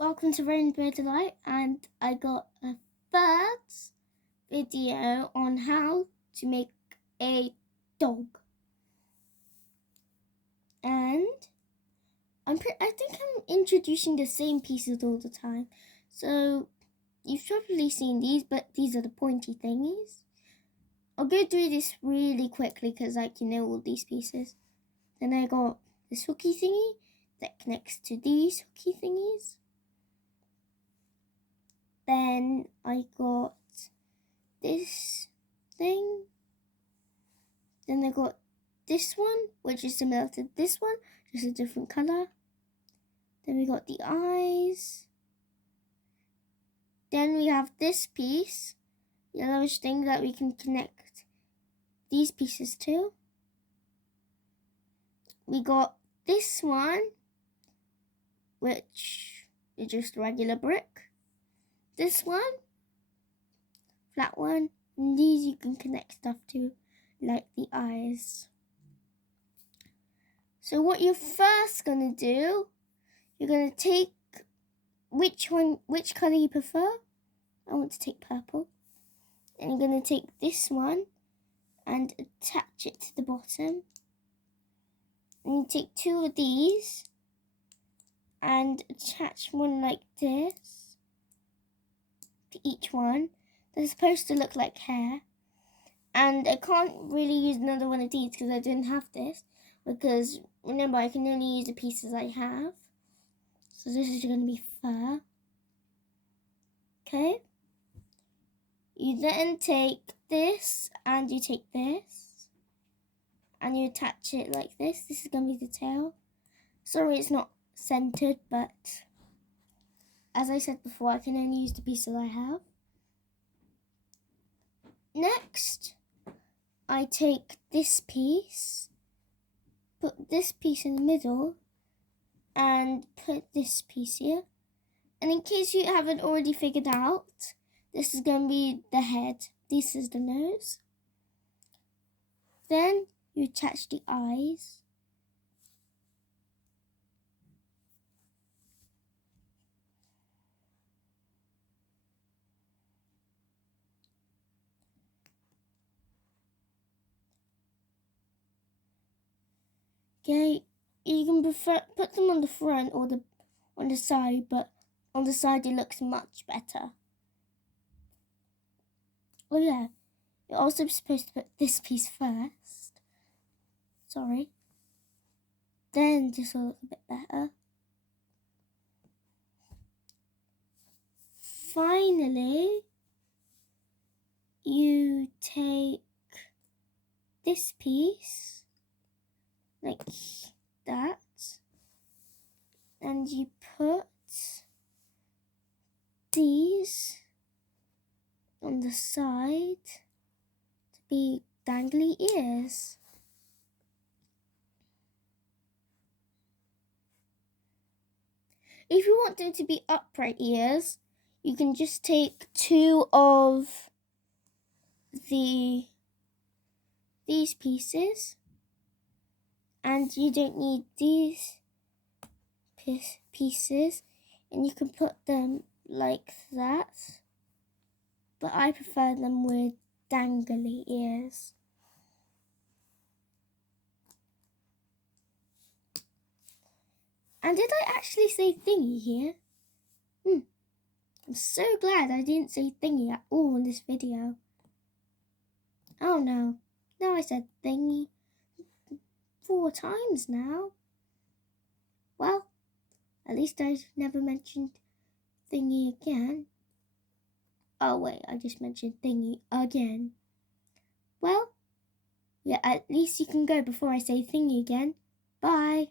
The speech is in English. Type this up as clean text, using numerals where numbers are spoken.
Welcome to Rainbow Delight, and I got a third video on how to make a dog. And I think I'm introducing the same pieces all the time. So you've probably seen these, but these are the pointy thingies. I'll go through this really quickly because all these pieces. Then I got this hooky thingy that connects to these hooky thingies. Then I got this thing. Then I got this one, which is similar to this one, just a different color. Then we got the eyes. Then we have this piece, yellowish thing that we can connect these pieces to. We got this one, which is just regular brick. This one, flat one, and these you can connect stuff to, like the eyes. So what you're first gonna do, you're gonna take which color you prefer. I want to take purple. And you're gonna take this one and attach it to the bottom. And you take two of these and attach one like this to each one. They're supposed to look like hair. And I can't really use another one of these because I didn't have this. Because remember, I can only use the pieces I have. So this is going to be fur. Okay. You then take this and you take this. And you attach it like this. This is going to be the tail. Sorry it's not centered, but as I said before, I can only use the pieces I have. Next, I take this piece, put this piece in the middle, and put this piece here. And in case you haven't already figured out, this is going to be the head. This is the nose. Then you attach the eyes. Okay, you can put them on the front or on the side, but on the side it looks much better. Oh yeah, you're also supposed to put this piece first. Sorry. Then this will look a bit better. Finally, you take this piece like that, and you put these on the side to be dangly ears. If you want them to be upright ears, you can just take two of these pieces, and you don't need these pieces, and you can put them like that, but I prefer them with dangly ears. And did I actually say thingy here? I'm so glad I didn't say thingy at all in this video. Oh no, now I said thingy 4 times now. Well, at least I never mentioned thingy again. Oh wait, I just mentioned thingy again. Well, yeah, at least you can go before I say thingy again. Bye.